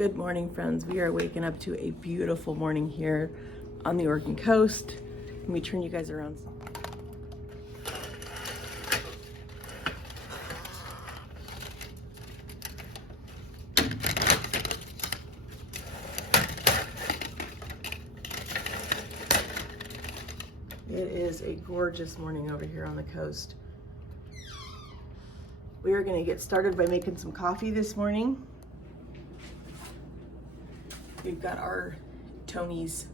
Good morning, friends. We are waking up to a beautiful morning here on the Oregon coast. Let me turn you guys around. It is a gorgeous morning over here on the coast. We are going to get started by making some coffee this morning. We've got our Tony's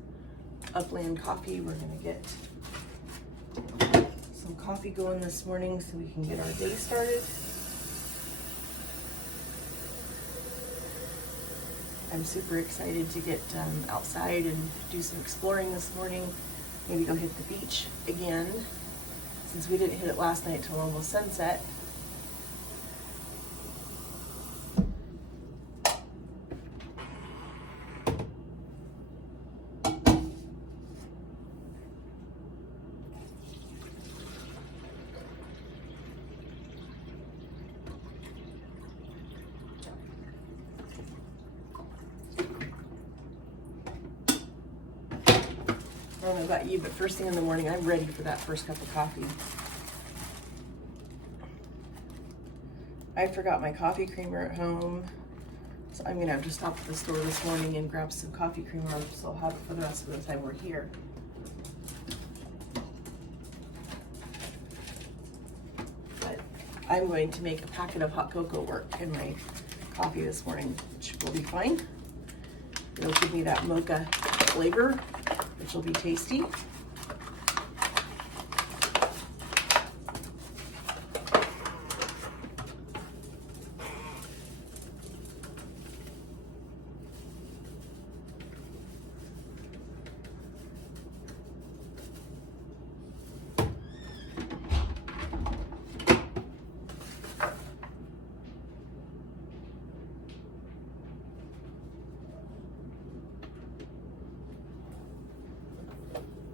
Upland coffee. We're going to get some coffee going this morning so we can get our day started. I'm super excited to get outside and do some exploring this morning. Maybe go hit the beach again, since we didn't hit it last night till almost sunset. I don't know about you, but first thing in the morning, I'm ready for that first cup of coffee. I forgot my coffee creamer at home, so I'm gonna have to stop at the store this morning and grab some coffee creamer, so I'll have it for the rest of the time we're here. But I'm going to make a packet of hot cocoa work in my coffee this morning, which will be fine. It'll give me that mocha flavor, which will be tasty.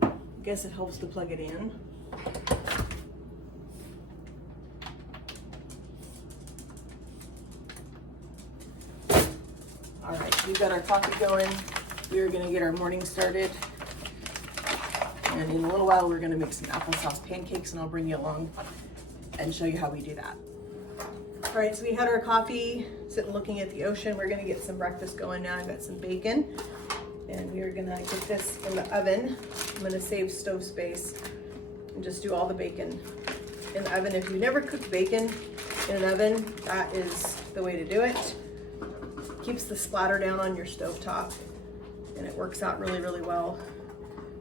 I guess it helps to plug it in. All right, we've got our coffee going. We are gonna get our morning started. And in a little while, we're gonna make some applesauce pancakes, and I'll bring you along and show you how we do that. All right, so we had our coffee, sitting looking at the ocean. We're gonna get some breakfast going now. I've got some bacon, and we are gonna get this in the oven. I'm gonna save stove space and just do all the bacon in the oven. If you never cooked bacon in an oven, that is the way to do it. Keeps the splatter down on your stovetop, and it works out really, really well.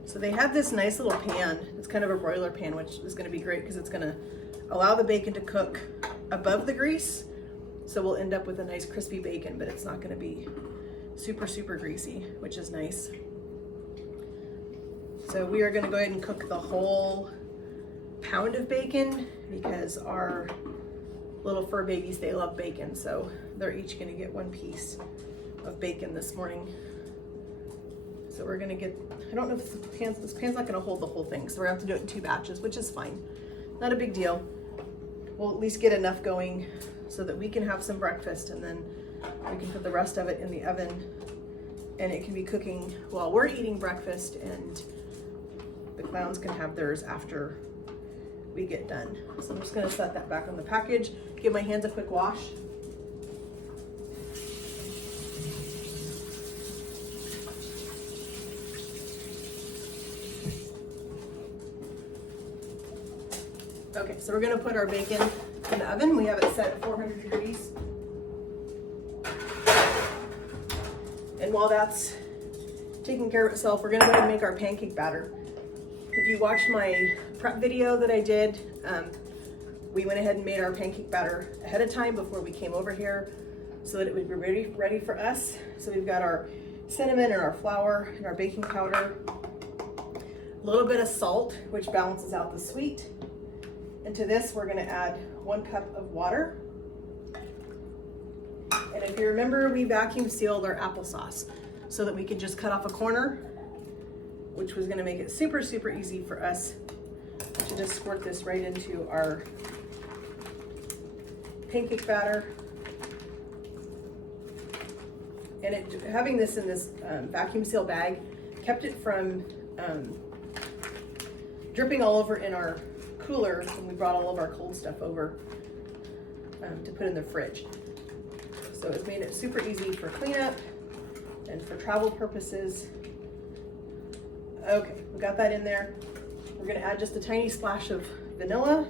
So they have this nice little pan. It's kind of a broiler pan, which is gonna be great because it's gonna allow the bacon to cook above the grease. So we'll end up with a nice crispy bacon, but it's not gonna be super, super greasy, which is nice. So we are gonna go ahead and cook the whole pound of bacon because our little fur babies, they love bacon. So they're each gonna get one piece of bacon this morning. So we're gonna get, I don't know if this pan's not gonna hold the whole thing. So we're gonna have to do it in 2 batches, which is fine. Not a big deal. We'll at least get enough going so that we can have some breakfast, and then we can put the rest of it in the oven, and it can be cooking while we're eating breakfast, and the clowns can have theirs after we get done. So I'm just gonna set that back on the package, give my hands a quick wash. Okay, so we're gonna put our bacon in the oven. We have it set at 400 degrees. And while that's taking care of itself, we're gonna go ahead and make our pancake batter. If you watched my prep video that I did, we went ahead and made our pancake batter ahead of time before we came over here so that it would be ready for us. So we've got our cinnamon and our flour and our baking powder, a little bit of salt, which balances out the sweet. And to this, we're gonna add 1 cup of water. And if you remember, we vacuum sealed our applesauce so that we could just cut off a corner, which was gonna make it super, super easy for us to just squirt this right into our pancake batter. And And having this in this vacuum seal bag kept it from dripping all over in our cooler when we brought all of our cold stuff over to put in the fridge. So it's made it super easy for cleanup and for travel purposes. Okay, we got that in there. We're gonna add just a tiny splash of vanilla.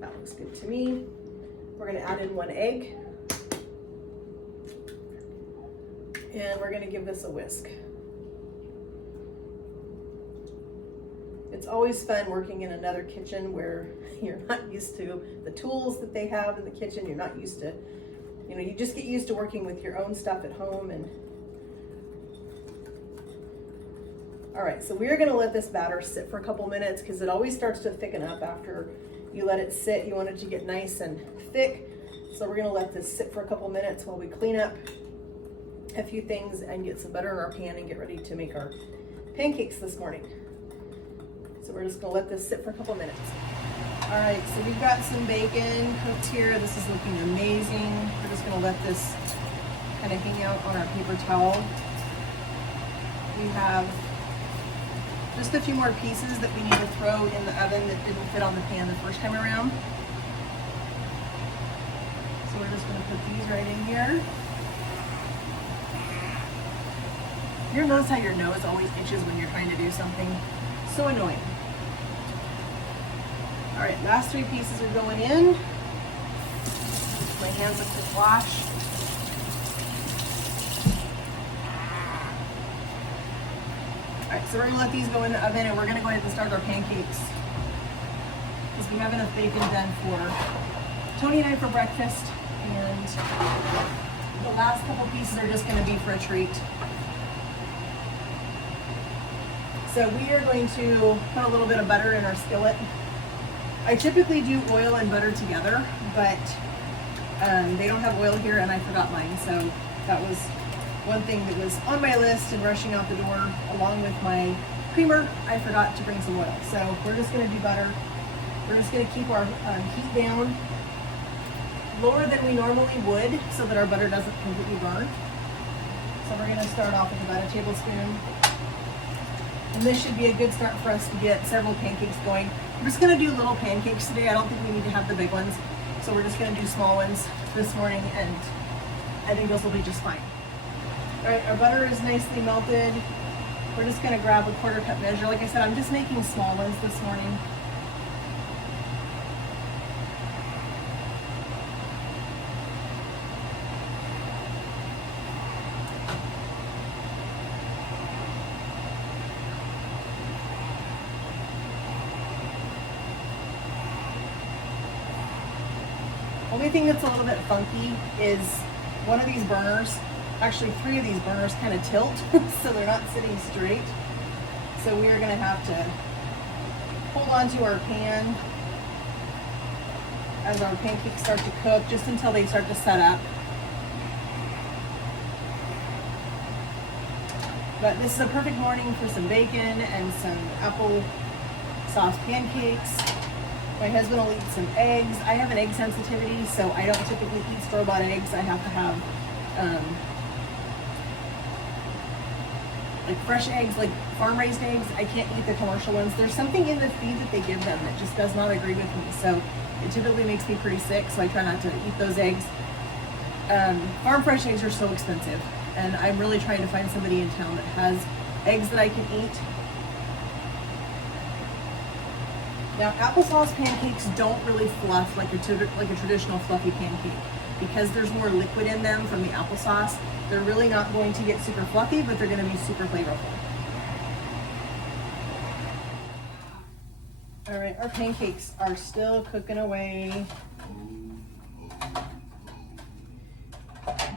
That looks good to me. We're gonna add in 1 egg. And we're gonna give this a whisk. It's always fun working in another kitchen where you're not used to the tools that they have in the kitchen. You're not used to, you know, you just get used to working with your own stuff at home. And all right, so we're gonna let this batter sit for a couple minutes because it always starts to thicken up after you let it sit. You want it to get nice and thick. So we're gonna let this sit for a couple minutes while we clean up a few things and get some butter in our pan and get ready to make our pancakes this morning. So we're just gonna let this sit for a couple minutes. All right, so we've got some bacon cooked here. This is looking amazing. We're just gonna let this kind of hang out on our paper towel. We have just a few more pieces that we need to throw in the oven that didn't fit on the pan the first time around. So we're just gonna put these right in here. You ever notice how your nose always itches when you're trying to do something? So annoying. All right, last 3 pieces are going in. My hands look to flash. All right, so we're gonna let these go in the oven and we're gonna go ahead and start our pancakes. Because we have enough bacon done for Tony and I for breakfast, and the last couple pieces are just gonna be for a treat. So we are going to put a little bit of butter in our skillet. I typically do oil and butter together, but they don't have oil here and I forgot mine. So that was one thing that was on my list and rushing out the door along with my creamer. I forgot to bring some oil. So we're just gonna do butter. We're just gonna keep our heat down lower than we normally would so that our butter doesn't completely burn. So we're gonna start off with about a tablespoon. And this should be a good start for us to get several pancakes going. We're just gonna do little pancakes today. I don't think we need to have the big ones. So we're just gonna do small ones this morning, and I think those will be just fine. All right, our butter is nicely melted. We're just gonna grab a 1/4 cup measure. Like I said, I'm just making small ones this morning. Only thing that's a little bit funky is one of these burners, actually 3 of these burners kind of tilt, so they're not sitting straight. So we are gonna have to hold on to our pan as our pancakes start to cook, just until they start to set up. But this is a perfect morning for some bacon and some applesauce pancakes. My husband will eat some eggs. I have an egg sensitivity, so I don't typically eat store-bought eggs. I have to have like fresh eggs, like farm-raised eggs. I can't eat the commercial ones. There's something in the feed that they give them that just does not agree with me. So it typically makes me pretty sick, so I try not to eat those eggs. Farm fresh eggs are so expensive, and I'm really trying to find somebody in town that has eggs that I can eat. Now, applesauce pancakes don't really fluff like a traditional fluffy pancake because there's more liquid in them from the applesauce. They're really not going to get super fluffy, but they're going to be super flavorful. All right, our pancakes are still cooking away.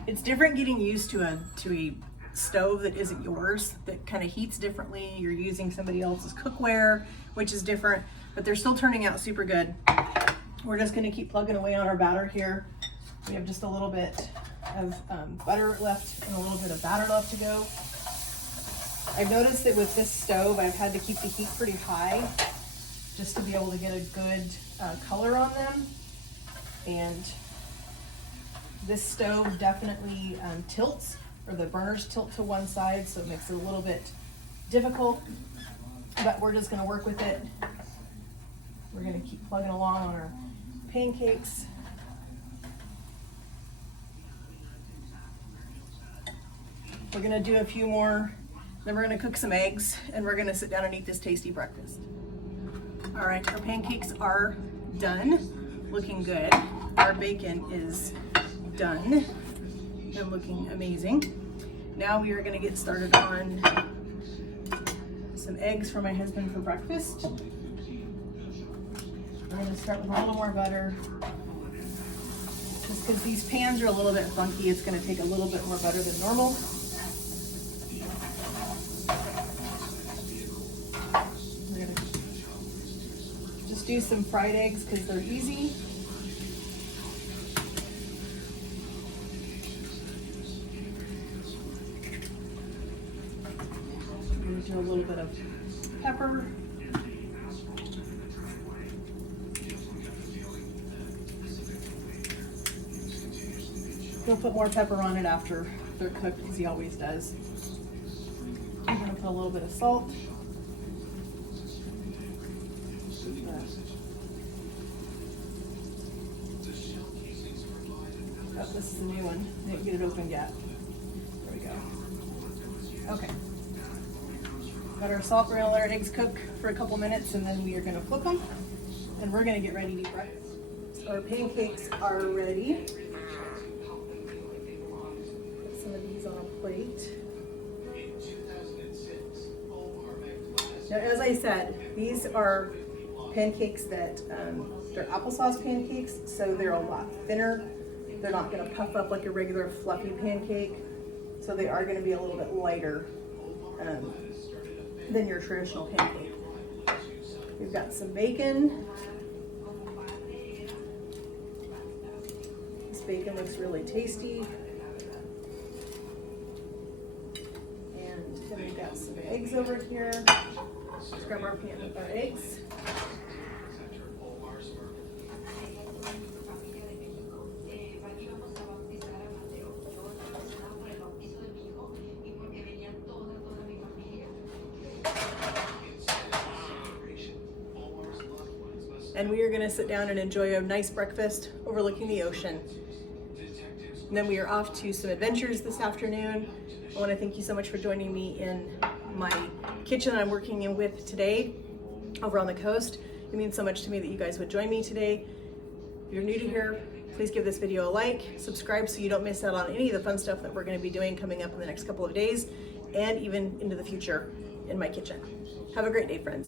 It's different getting used to a stove that isn't yours, that kind of heats differently. You're using somebody else's cookware, which is different, but they're still turning out super good. We're just gonna keep plugging away on our batter here. We have just a little bit of butter left and a little bit of batter left to go. I've noticed that with this stove, I've had to keep the heat pretty high just to be able to get a good color on them. And This stove definitely tilts, or the burners tilt to one side, so it makes it a little bit difficult, but we're just gonna work with it. We're gonna keep plugging along on our pancakes. We're gonna do a few more, then we're gonna cook some eggs, and we're gonna sit down and eat this tasty breakfast. All right, our pancakes are done, looking good. Our bacon is done and looking amazing. Now we are gonna get started on some eggs for my husband for breakfast. We're gonna start with a little more butter. Just because these pans are a little bit funky, it's gonna take a little bit more butter than normal. We're gonna just do some fried eggs because they're easy. We're gonna do a little bit of pepper. He'll put more pepper on it after they're cooked, as he always does. I'm gonna put a little bit of salt. Oh, this is a new one. I didn't get it open yet. There we go. Okay. Got our salt. We're gonna let our eggs cook for a couple minutes, and then we are gonna flip them, and we're gonna get ready to eat breakfast. So our pancakes are ready. Some of these on a plate. Now, as I said, these are pancakes that they're applesauce pancakes, so they're a lot thinner. They're not going to puff up like a regular fluffy pancake, so they are going to be a little bit lighter than your traditional pancake. We've got some bacon. This bacon looks really tasty. Then we've got some eggs over here. Let's grab our pan with our eggs. And we are going to sit down and enjoy a nice breakfast overlooking the ocean. And then we are off to some adventures this afternoon. I want to thank you so much for joining me in my kitchen I'm working in with today over on the coast. It means so much to me that you guys would join me today. If you're new to here, please give this video a like, subscribe so you don't miss out on any of the fun stuff that we're going to be doing coming up in the next couple of days and even into the future in my kitchen. Have a great day, friends.